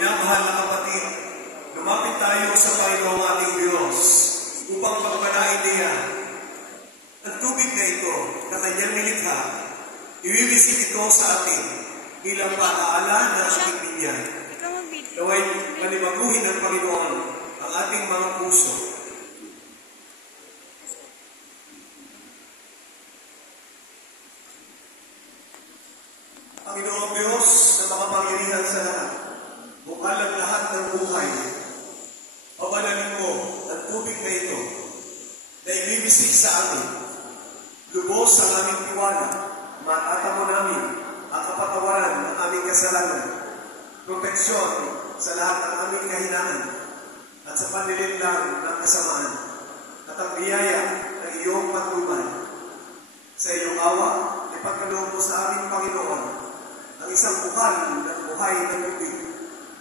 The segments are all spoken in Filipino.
Minamahal na kapatid, lumapit tayo sa Panginoong ating Diyos upang pagpalain niya. Ang tubig na ito na kanyang nilikha, iwiwisik ito sa atin bilang paalaala ng ating binyan. Naway panibaguhin ng Panginoon ang ating mga puso. Panginoong Diyos na makapangyarihan sa lahat, bukal ang lahat ng buhay. Pabanalin mo ang tubig na ito na ibibisik sa amin. Lubos ang aming tiwala, matatamo namin ang kapatawaran ng aming kasalanan, proteksyon sa lahat ng aming kahinaan, at sa panlilinlang ng kasamaan, at ang biyaya ng iyong patnubay. Sa iyong awa, ipagkaloob mo sa aming Panginoon ang isang bukal ng buhay na tubig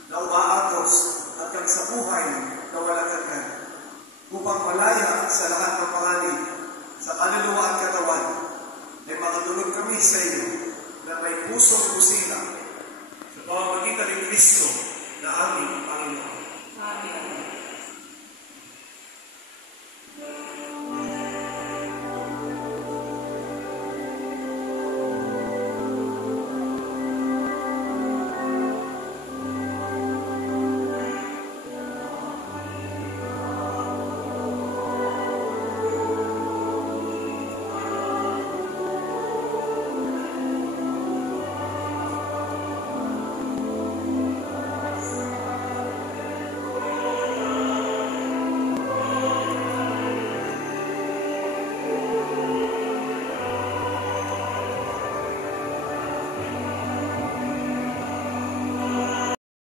na umaagos hanggang sa buhay na walang hanggan, upang malaya sa lahat